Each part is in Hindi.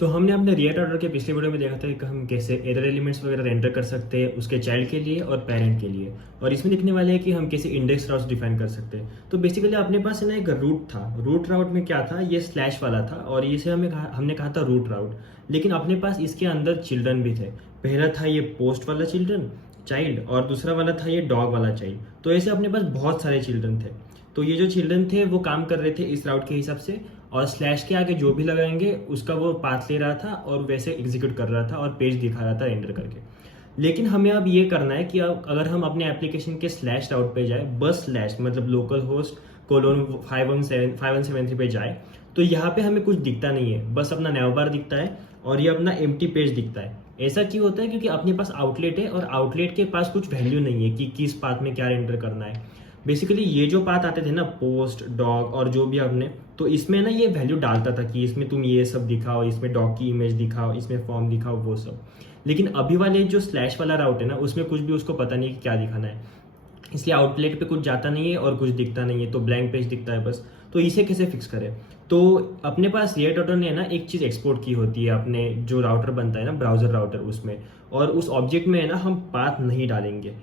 तो हमने अपने रिएक्ट ऑर्डर के पिछले वीडियो में देखा था कि हम कैसे एरर एलिमेंट्स वगैरह रेंडर कर सकते हैं उसके चाइल्ड के लिए और पेरेंट के लिए, और इसमें दिखने वाले हैं कि हम कैसे इंडेक्स राउट्स डिफाइन कर सकते हैं। तो बेसिकली अपने पास है ना एक रूट था, रूट राउट में क्या था, ये स्लैश वाला था और इसे हमने कहा था रूट राउट। लेकिन अपने पास इसके अंदर चिल्ड्रन भी थे। पहला था ये पोस्ट वाला चिल्ड्रन चाइल्ड और दूसरा वाला था ये डॉग वाला चाइल्ड। तो ऐसे अपने पास बहुत सारे चिल्ड्रन थे। तो ये जो चिल्ड्रन थे वो काम कर रहे थे इस राउट के हिसाब से, और स्लैश के आगे जो भी लगाएंगे उसका वो पाथ ले रहा था और वैसे एग्जीक्यूट कर रहा था और पेज दिखा रहा था रेंडर करके। लेकिन हमें अब ये करना है कि अब अगर हम अपने एप्लीकेशन के स्लैश राउट पे जाए, बस स्लैश मतलब लोकल होस्ट कोलोन 5173 पे जाए, तो यहाँ पे हमें कुछ दिखता नहीं है, बस अपना नेवबार दिखता है और ये अपना एम्प्टी पेज दिखता है। ऐसा क्यों होता है? क्योंकि अपने पास आउटलेट है और आउटलेट के पास कुछ वैल्यू नहीं है कि किस पाथ में क्या रेंडर करना है। बेसिकली ये जो पाथ आते थे ना, पोस्ट डॉग और जो भी आपने, तो इसमें ना ये वैल्यू डालता था कि इसमें तुम ये सब दिखाओ, इसमें डॉग की इमेज दिखाओ, इसमें फॉर्म दिखाओ, वो सब। लेकिन अभी वाले जो स्लैश वाला राउट है ना, उसमें कुछ भी उसको पता नहीं है कि क्या दिखाना है, इसलिए आउटलेट पे कुछ जाता नहीं है और कुछ दिखता नहीं है, तो ब्लैंक पेज दिखता है बस। तो इसे कैसे फिक्स करें? तो अपने पास रिएक्ट ऑर्डर ने ना एक चीज़ एक्सपोर्ट की होती है अपने जो राउटर बनता है ना, ब्राउजर राउटर, उसमें, और उस ऑब्जेक्ट में है ना हम पाथ नहीं डालेंगे।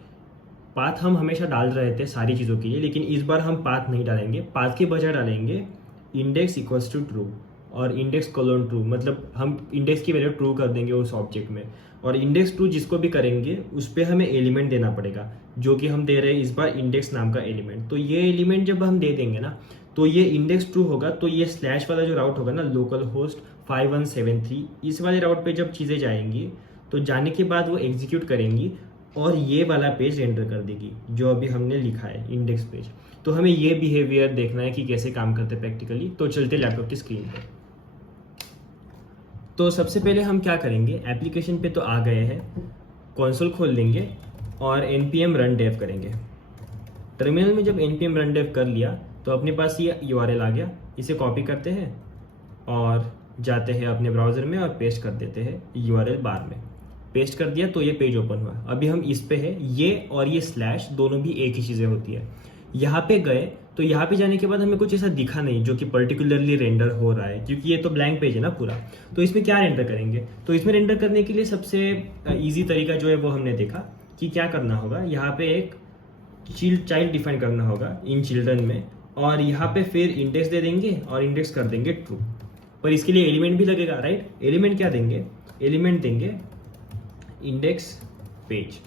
पाथ हम हमेशा डाल रहे थे सारी चीज़ों के लिए, लेकिन इस बार हम पाथ नहीं डालेंगे। पाथ के बजाय डालेंगे इंडेक्स इक्वल्स टू ट्रू और इंडेक्स कोलोन ट्रू, मतलब हम इंडेक्स की वैल्यू ट्रू कर देंगे उस ऑब्जेक्ट में, और इंडेक्स ट्रू जिसको भी करेंगे उस पर हमें एलिमेंट देना पड़ेगा, जो कि हम दे रहे हैं इस बार इंडेक्स नाम का एलिमेंट। तो ये एलिमेंट जब हम दे देंगे ना, तो ये इंडेक्स ट्रू होगा, तो ये स्लैश वाला जो राउट होगा ना, लोकल होस्ट 5173, इस वाले राउट पे जब चीज़ें जाएंगी तो जाने के बाद वो एग्जीक्यूट करेंगी और ये वाला पेज एंटर कर देगी जो अभी हमने लिखा है इंडेक्स पेज। तो हमें ये बिहेवियर देखना है कि कैसे काम करते हैं प्रैक्टिकली। तो चलते लैपटॉप की स्क्रीन पर। तो सबसे पहले हम क्या करेंगे, एप्लीकेशन पे तो आ गए हैं, कंसोल खोल लेंगे और npm run dev करेंगे। टर्मिनल में जब npm run dev कर लिया तो अपने पास ये URL आ गया। इसे कॉपी करते हैं और जाते हैं अपने ब्राउज़र में और पेस्ट कर देते हैं URL बार में। पेस्ट कर दिया तो ये पेज ओपन हुआ। अभी हम इस पे है, ये और ये स्लैश दोनों भी एक ही चीज़ें होती है। यहाँ पे गए तो यहाँ पे जाने के बाद हमें कुछ ऐसा दिखा नहीं जो कि पर्टिकुलरली रेंडर हो रहा है, क्योंकि ये तो ब्लैंक पेज है ना पूरा। तो इसमें क्या रेंडर करेंगे? तो इसमें रेंडर करने के लिए सबसे ईजी तरीका जो है वो हमने देखा कि क्या करना होगा। यहाँ पे एक चाइल्ड डिफाइन करना होगा इन चिल्ड्रन में, और यहाँ पे फिर इंडेक्स दे देंगे और इंडेक्स कर देंगे ट्रू। पर इसके लिए एलिमेंट भी लगेगा, राइट? एलिमेंट क्या देंगे? एलिमेंट देंगे इंडेक्स पेज,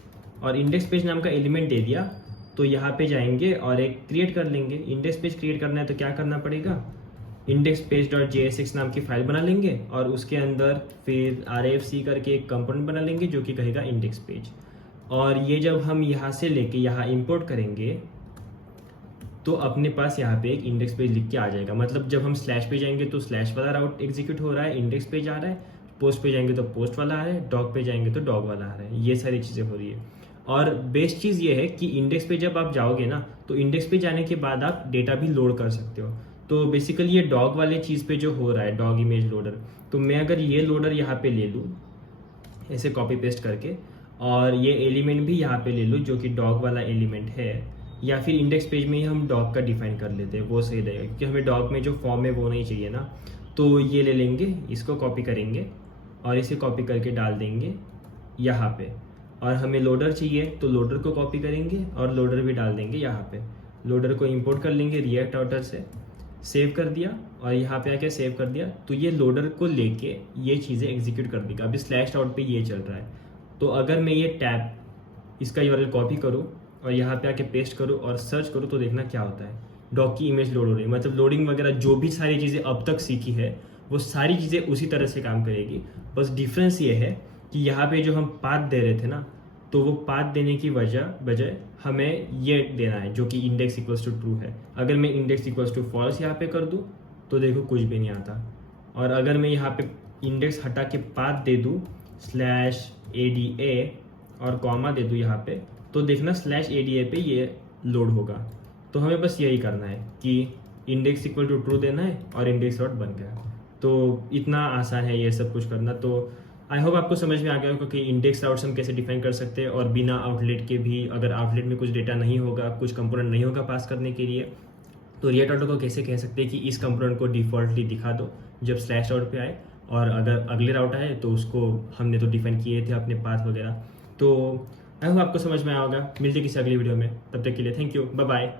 और इंडेक्स पेज नाम का एलिमेंट दे दिया तो यहाँ पे जाएंगे और एक क्रिएट कर लेंगे। इंडेक्स पेज क्रिएट करना है तो क्या करना पड़ेगा, इंडेक्स पेज डॉट JSX नाम की फाइल बना लेंगे और उसके अंदर फिर RFC करके एक कंपोनेंट बना लेंगे जो कि कहेगा इंडेक्स पेज। और ये जब हम यहाँ से लेके यहाँ इंपोर्ट करेंगे तो अपने पास यहाँ पे एक इंडेक्स पेज लिख के आ जाएगा। मतलब जब हम स्लैश पे जाएंगे तो स्लैश वाला राउट एग्जीक्यूट हो रहा है, इंडेक्स पेज आ रहा है, पोस्ट पे जाएंगे तो पोस्ट वाला आ रहा है, डॉग पे जाएंगे तो डॉग वाला आ रहा है। ये सारी चीज़ें हो रही है। और बेस्ट चीज़ ये है कि इंडेक्स पे जब आप जाओगे ना, तो इंडेक्स पे जाने के बाद आप डेटा भी लोड कर सकते हो। तो बेसिकली ये डॉग वाले चीज़ पे जो हो रहा है, डॉग इमेज लोडर, तो मैं अगर ये लोडर यहाँ पे ले लूँ ऐसे कॉपी पेस्ट करके, और ये एलिमेंट भी यहाँ पे ले लूँ जो कि डॉग वाला एलिमेंट है, या फिर इंडेक्स पेज में ही हम डॉग का डिफाइन कर लेते हैं, वो सही रहेगा क्योंकि हमें डॉग में जो फॉर्म है वो नहीं चाहिए ना। तो ये ले लेंगे, इसको कॉपी करेंगे और इसे कॉपी करके डाल देंगे यहाँ पे। और हमें लोडर चाहिए तो लोडर को कॉपी करेंगे और लोडर भी डाल देंगे यहाँ पे। लोडर को इंपोर्ट कर लेंगे रिएक्ट आउटर से, सेव कर दिया और यहाँ पे आके सेव कर दिया। तो ये लोडर को लेके ये चीज़ें एग्जीक्यूट कर देगा। अभी स्लैश आउट पे ये चल रहा है। तो अगर मैं ये टैब इसका URL कॉपी करूँ और यहाँ पे आके पेस्ट करूँ और सर्च करूँ तो देखना क्या होता है, डॉग की इमेज लोड हो रही है। मतलब लोडिंग वगैरह जो भी सारी चीज़ें अब तक सीखी है वो सारी चीज़ें उसी तरह से काम करेगी। बस डिफरेंस ये है कि यहाँ पे जो हम पाथ दे रहे थे ना, तो वो पाथ देने की बजाय हमें ये देना है जो कि इंडेक्स इक्वल्स टू ट्रू है। अगर मैं इंडेक्स इक्वल्स टू फॉल्स यहाँ पे कर दूँ तो देखो कुछ भी नहीं आता। और अगर मैं यहाँ पे इंडेक्स हटा के पाथ दे दूँ /ADA और कॉमा दे दूँ यहाँ पे, तो देखना /ADA पे ये लोड होगा। तो हमें बस यही करना है कि इंडेक्स इक्वल टू ट्रू देना है और इंडेक्स डॉट बन गया। तो इतना आसान है ये सब कुछ करना। तो आई होप आपको समझ में आ गया होगा कि इंडेक्स राउट्स हम कैसे डिफाइन कर सकते हैं, और बिना आउटलेट के भी, अगर आउटलेट में कुछ डेटा नहीं होगा, कुछ कंपोनेंट नहीं होगा पास करने के लिए, तो रिएक्ट आउटर को कैसे कह सकते हैं कि इस कंपोनेंट को डिफॉल्टली दिखा दो जब स्लैश आउट पे आए, और अगर अगले राउटर है तो उसको हमने तो डिफाइन किए थे अपने पाथ वगैरह। तो आई होप आपको समझ में आया होगा। मिलते किसी अगली वीडियो में, तब तक के लिए थैंक यू, बाय बाय।